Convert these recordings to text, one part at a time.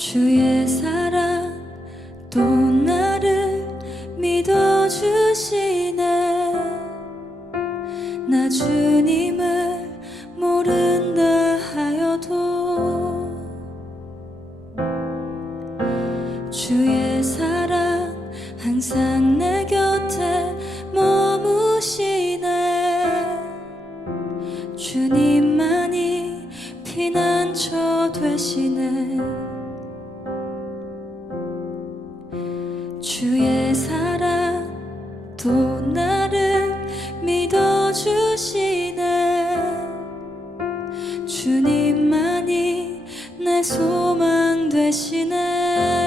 주의 사랑 또 내 소망 되시네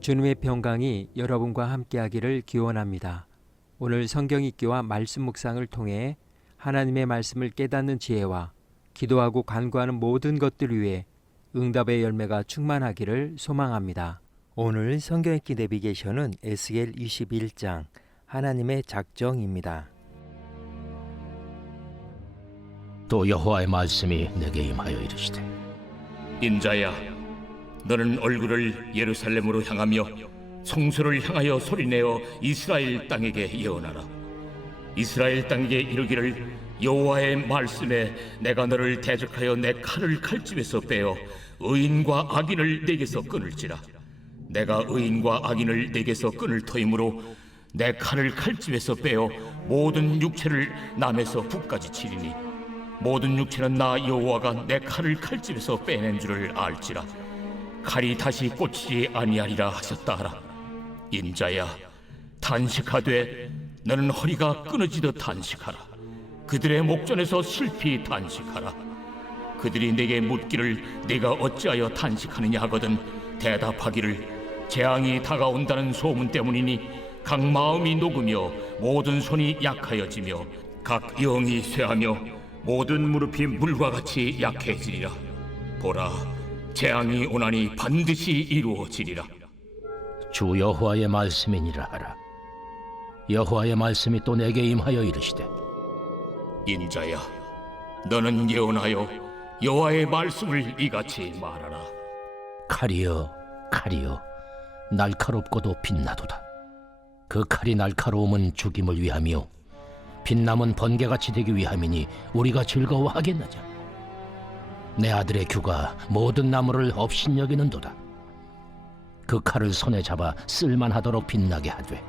주님의 평강이 여러분과 함께하기를 기원합니다. 오늘 성경 읽기와 말씀 묵상을 통해 하나님의 말씀을 깨닫는 지혜와 기도하고 간구하는 모든 것들 위해 응답의 열매가 충만하기를 소망합니다. 오늘 성경 읽기 내비게이션은 에스겔 21장 하나님의 작정입니다. 또 여호와의 말씀이 내게 임하여 이르시되 인자야, 너는 얼굴을 예루살렘으로 향하며 성소를 향하여 소리내어 이스라엘 땅에게 예언하라. 이스라엘 땅에게 이르기를 여호와의 말씀에 내가 너를 대적하여 내 칼을 칼집에서 빼어 의인과 악인을 내게서 끊을지라. 내가 의인과 악인을 내게서 끊을 터이므로 내 칼을 칼집에서 빼어 모든 육체를 남에서 북까지 치리니 모든 육체는 나 여호와가 내 칼을 칼집에서 빼낸 줄을 알지라 칼이 다시 꽂히지 아니하리라 하셨다 하라. 인자야 단식하되 너는 허리가 끊어지듯 단식하라. 그들의 목전에서 슬피 단식하라. 그들이 내게 묻기를 내가 어찌하여 단식하느냐 하거든 대답하기를 재앙이 다가온다는 소문 때문이니 각 마음이 녹으며 모든 손이 약하여지며 각 영이 쇠하며 모든 무릎이 물과 같이 약해지리라. 보라 재앙이 오나니 반드시 이루어지리라. 주 여호와의 말씀이니라 하라. 여호와의 말씀이 또 내게 임하여 이르시되 인자야 너는 예언하여 여호와의 말씀을 이같이 말하라. 칼이여 칼이여 날카롭고도 빛나도다. 그 칼이 날카로움은 죽임을 위함이요 빛남은 번개같이 되기 위함이니 우리가 즐거워하겠나자 내 아들의 규가 모든 나무를 업신여기는도다. 그 칼을 손에 잡아 쓸만하도록 빛나게 하되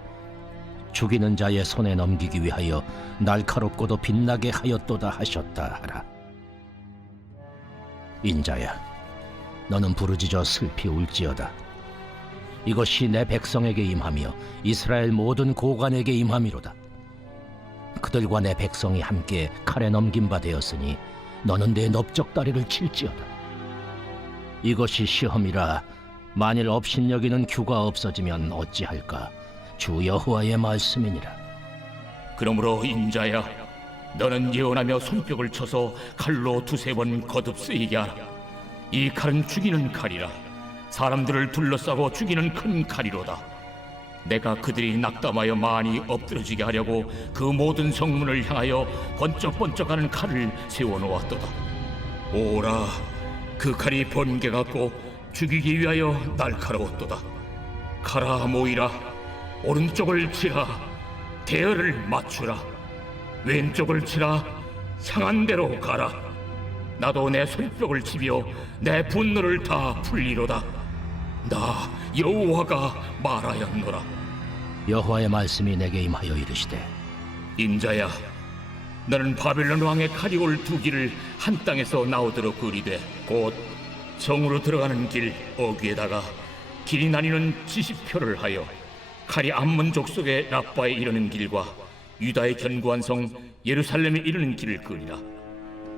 죽이는 자의 손에 넘기기 위하여 날카롭고도 빛나게 하였도다 하셨다 하라. 인자야 너는 부르짖어 슬피 울지어다. 이것이 내 백성에게 임하며 이스라엘 모든 고관에게 임함이로다. 그들과 내 백성이 함께 칼에 넘긴 바 되었으니 너는 내 넓적다리를 칠지어다. 이것이 시험이라 만일 업신여기는 규가 없어지면 어찌할까? 주 여호와의 말씀이니라. 그러므로 인자야 너는 예언하며 손뼉을 쳐서 칼로 두세 번 거듭 쓰이게 하라 이 칼은 죽이는 칼이라 사람들을 둘러싸고 죽이는 큰 칼이로다 내가 그들이 낙담하여 많이 엎드러지게 하려고 그 모든 성문을 향하여 번쩍번쩍하는 칼을 세워놓았도다. 오라 그 칼이 번개 같고 죽이기 위하여 날카로웠도다. 가라 모이라. 오른쪽을 치라. 대열을 맞추라. 왼쪽을 치라. 향한 대로 가라. 나도 내 손뼉을 치며 내 분노를 다 풀리로다. 나 여호와가 말하였노라. 여호와의 말씀이 내게 임하여 이르시되 인자야 너는 바벨론 왕의 칼이 올 두 길을 한 땅에서 나오도록 그리되 곧 정으로 들어가는 길 어귀에다가 길이 나뉘는 지시표를 하여 칼이 암몬 족속의 라빠에 이르는 길과 유다의 견고한 성 예루살렘에 이르는 길을 그리라.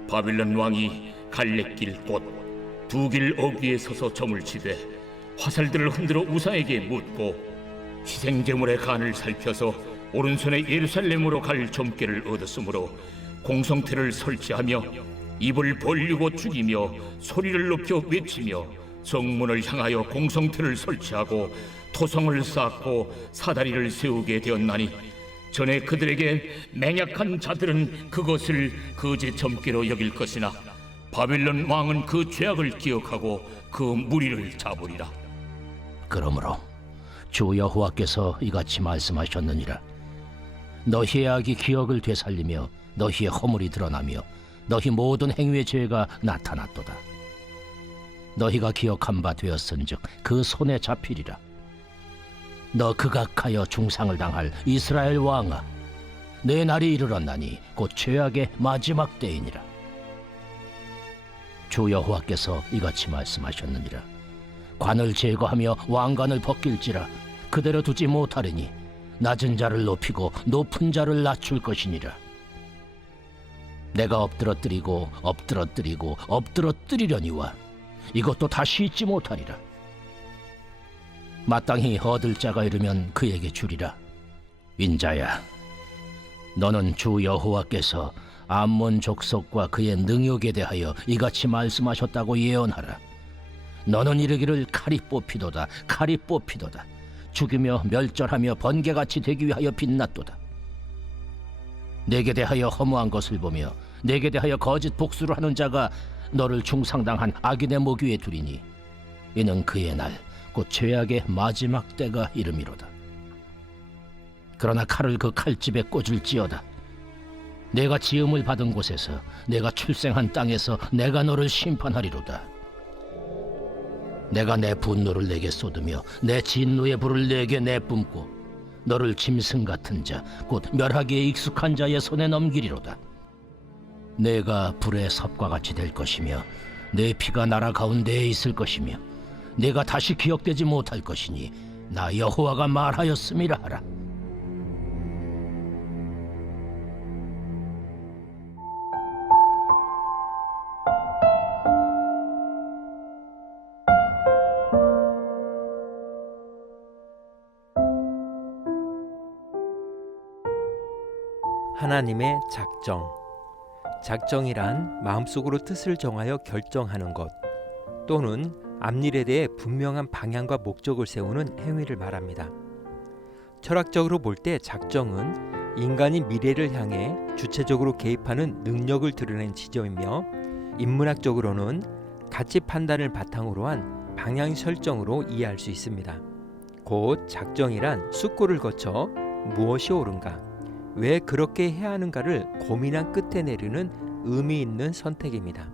바빌론 왕이 갈래길 곧 두 길 어귀에 서서 점을 치되 화살들을 흔들어 우상에게 묻고 희생제물의 간을 살펴서 오른손에 예루살렘으로 갈 점괘를 얻었으므로 공성태를 설치하며 입을 벌리고 죽이며 소리를 높여 외치며 성문을 향하여 공성태를 설치하고 토성을 쌓고 사다리를 세우게 되었나니 전에 그들에게 맹약한 자들은 그것을 거제 점괘로 여길 것이나 바빌론 왕은 그 죄악을 기억하고 그 무리를 잡으리라 그러므로 주 여호와께서 이같이 말씀하셨느니라. 너희의 악이 기억을 되살리며 너희의 허물이 드러나며 너희 모든 행위의 죄가 나타났도다. 너희가 기억한 바 되었은즉 그 손에 잡히리라. 너 극악하여 중상을 당할 이스라엘 왕아 내 날이 이르렀나니 곧 죄악의 마지막 때이니라. 주 여호와께서 이같이 말씀하셨느니라 관을 제거하며 왕관을 벗길지라 그대로 두지 못하리니 낮은 자를 높이고 높은 자를 낮출 것이니라. 내가 엎드러뜨리고 엎드러뜨리고 엎드러뜨리려니와 이것도 다시 잊지 못하리라. 마땅히 얻을 자가 이르면 그에게 주리라. 인자야 너는 주 여호와께서 암몬 족속과 그의 능욕에 대하여 이같이 말씀하셨다고 예언하라 너는 이르기를 칼이 뽑히도다 칼이 뽑히도다. 죽이며 멸절하며 번개같이 되기 위하여 빛났도다. 내게 대하여 허무한 것을 보며 내게 대하여 거짓 복수를 하는 자가 너를 중상당한 악인의 목 위에 두리니 이는 그의 날 곧 죄악의 마지막 때가 이름이로다. 그러나 칼을 그 칼집에 꽂을지어다. 내가 지음을 받은 곳에서 내가 출생한 땅에서 내가 너를 심판하리로다 내가 내 분노를 내게 쏟으며 내 진노의 불을 내게 내뿜고 너를 짐승 같은 자 곧 멸하기에 익숙한 자의 손에 넘기리로다. 내가 불의 섭과 같이 될 것이며 내 피가 나라 가운데에 있을 것이며 내가 다시 기억되지 못할 것이니 나 여호와가 말하였음이라 하라 하나님의 작정. 작정이란 마음속으로 뜻을 정하여 결정하는 것 또는 앞일에 대해 분명한 방향과 목적을 세우는 행위를 말합니다. 철학적으로 볼 때 작정은 인간이 미래를 향해 주체적으로 개입하는 능력을 드러낸 지점이며 인문학적으로는 가치 판단을 바탕으로 한 방향 설정으로 이해할 수 있습니다. 곧 작정이란 숙고를 거쳐 무엇이 옳은가, 왜 그렇게 해야 하는가를 고민한 끝에 내리는 의미 있는 선택입니다.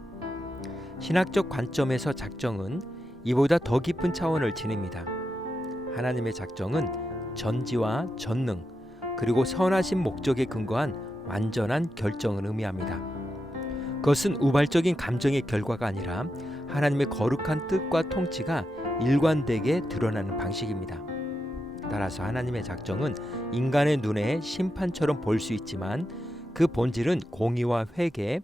신학적 관점에서 작정은 이보다 더 깊은 차원을 지닙니다. 하나님의 작정은 전지와 전능 그리고 선하신 목적에 근거한 완전한 결정을 의미합니다. 그것은 우발적인 감정의 결과가 아니라 하나님의 거룩한 뜻과 통치가 일관되게 드러나는 방식입니다. 따라서 하나님의 작정은 인간의 눈에 심판처럼 보일 수 있지만 그 본질은 공의와 회개,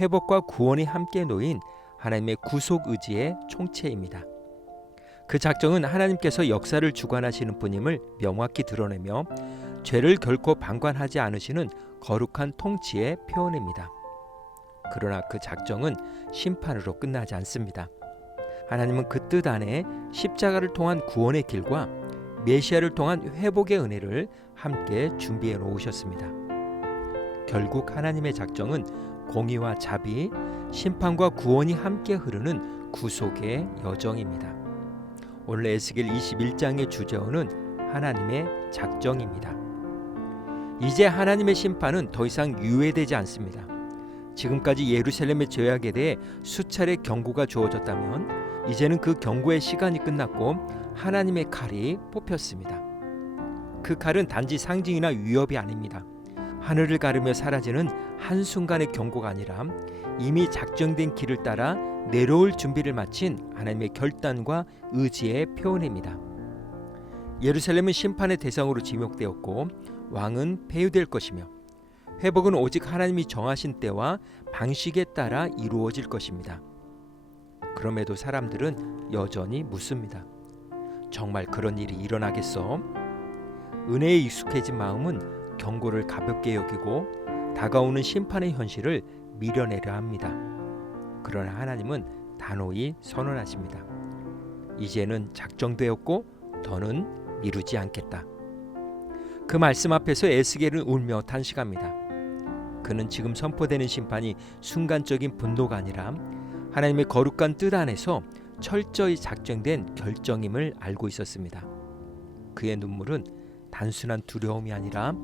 회복과 구원이 함께 놓인 하나님의 구속 의지의 총체입니다. 그 작정은 하나님께서 역사를 주관하시는 분임을 명확히 드러내며 죄를 결코 방관하지 않으시는 거룩한 통치의 표현입니다. 그러나 그 작정은 심판으로 끝나지 않습니다. 하나님은 그 뜻 안에 십자가를 통한 구원의 길과 메시아를 통한 회복의 은혜를 함께 준비해 놓으셨습니다. 결국 하나님의 작정은 공의와 자비, 심판과 구원이 함께 흐르는 구속의 여정입니다. 오늘 에스겔 21장의 주제어는 하나님의 작정입니다. 이제 하나님의 심판은 더 이상 유예되지 않습니다. 지금까지 예루살렘의 죄악에 대해 수차례 경고가 주어졌다면 이제는 그 경고의 시간이 끝났고 하나님의 칼이 뽑혔습니다. 그 칼은 단지 상징이나 위협이 아닙니다. 하늘을 가르며 사라지는 한순간의 경고가 아니라 이미 작정된 길을 따라 내려올 준비를 마친 하나님의 결단과 의지의 표현입니다. 예루살렘은 심판의 대상으로 지목되었고 왕은 폐유될 것이며 회복은 오직 하나님이 정하신 때와 방식에 따라 이루어질 것입니다. 그럼에도 사람들은 여전히 묻습니다. 정말 그런 일이 일어나겠어? 은혜에 익숙해진 마음은 경고를 가볍게 여기고 다가오는 심판의 현실을 미련내려 합니다. 그러나 하나님은 단호히 선언하십니다. 이제는 작정되었고 더는 미루지 않겠다. 그 말씀 앞에서 에스겔은 울며 탄식합니다. 그는 지금 선포되는 심판이 순간적인 분노가 아니라 하나님의 거룩한 뜻 안에서 철저히 작정된 결정임을 알고 있었습니다. 그의 눈물은 단순한 두려움이 아니라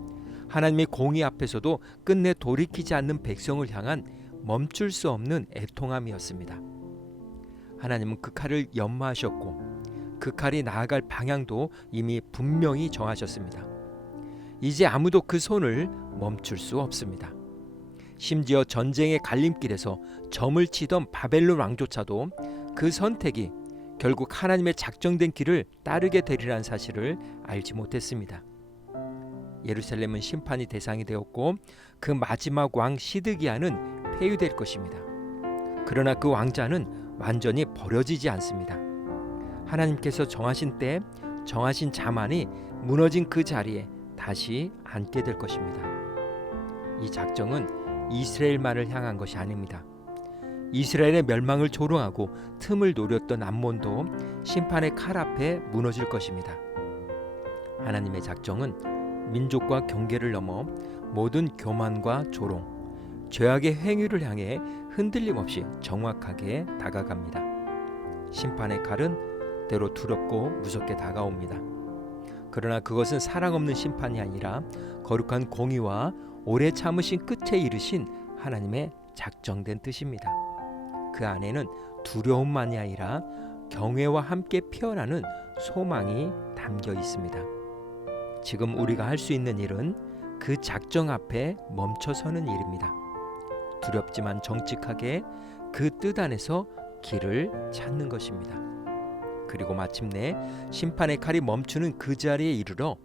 하나님의 공의 앞에서도 끝내 돌이키지 않는 백성을 향한 멈출 수 없는 애통함이었습니다. 하나님은 그 칼을 연마하셨고 그 칼이 나아갈 방향도 이미 분명히 정하셨습니다. 이제 아무도 그 손을 멈출 수 없습니다. 심지어 전쟁의 갈림길에서 점을 치던 바벨론 왕조차도 그 선택이 결국 하나님의 작정된 길을 따르게 되리라는 사실을 알지 못했습니다. 예루살렘은 심판이 대상이 되었고 그 마지막 왕 시드기야는 폐위될 것입니다. 그러나 그 왕자는 완전히 버려지지 않습니다. 하나님께서 정하신 때 정하신 자만이 무너진 그 자리에 다시 앉게 될 것입니다. 이 작정은 이스라엘만을 향한 것이 아닙니다. 이스라엘의 멸망을 조롱하고 틈을 노렸던 암몬도 심판의 칼 앞에 무너질 것입니다. 하나님의 작정은 민족과 경계를 넘어 모든 교만과 조롱, 죄악의 행위를 향해 흔들림 없이 정확하게 다가갑니다. 심판의 칼은 때로 두렵고 무섭게 다가옵니다. 그러나 그것은 사랑 없는 심판이 아니라 거룩한 공의와 오래 참으신 끝에 이르신 하나님의 작정된 뜻입니다. 그 안에는 두려움만이 아니라 경외와 함께 피어나는 소망이 담겨 있습니다. 지금 우리가 할 수 있는 일은 그 작정 앞에 멈춰서는 일입니다. 두렵지만 정직하게 그 뜻 안에서 길을 찾는 것입니다. 그리고 마침내 심판의 칼이 멈추는 그 자리에 이르러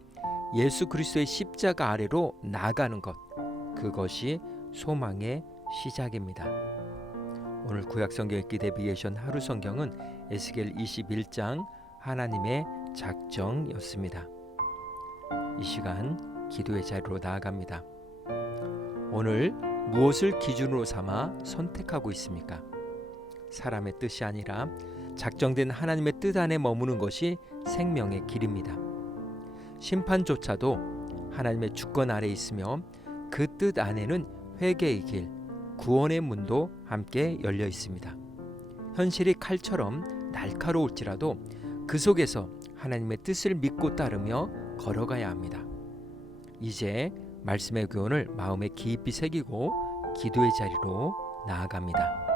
예수 그리스도의 십자가 아래로 나가는 것 그것이 소망의 시작입니다. 오늘 구약 성경 읽기 대비에이션 하루 성경은 에스겔 21장 하나님의 작정이었습니다. 이 시간 기도의 자리로 나아갑니다. 오늘 무엇을 기준으로 삼아 선택하고 있습니까? 사람의 뜻이 아니라 작정된 하나님의 뜻 안에 머무는 것이 생명의 길입니다. 심판조차도 하나님의 주권 아래 있으며 그 뜻 안에는 회개의 길, 구원의 문도 함께 열려 있습니다. 현실이 칼처럼 날카로울지라도 그 속에서 하나님의 뜻을 믿고 따르며 걸어가야 합니다. 이제 말씀의 교훈을 마음에 깊이 새기고 기도의 자리로 나아갑니다.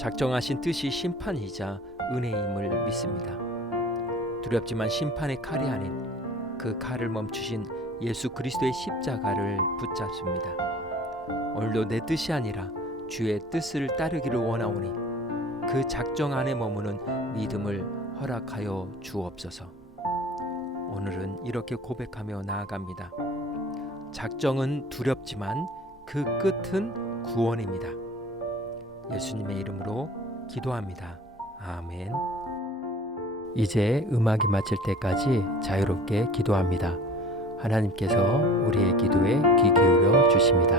작정하신 뜻이 심판이자 은혜임을 믿습니다. 두렵지만 심판의 칼이 아닌 그 칼을 멈추신 예수 그리스도의 십자가를 붙잡습니다. 오늘도 내 뜻이 아니라 주의 뜻을 따르기를 원하오니 그 작정 안에 머무는 믿음을 허락하여 주옵소서. 오늘은 이렇게 고백하며 나아갑니다. 작정은 두렵지만 그 끝은 구원입니다. 예수님의 이름으로 기도합니다. 아멘. 이제 음악이 마칠 때까지 자유롭게 기도합니다. 하나님께서 우리의 기도에 귀 기울여 주십니다.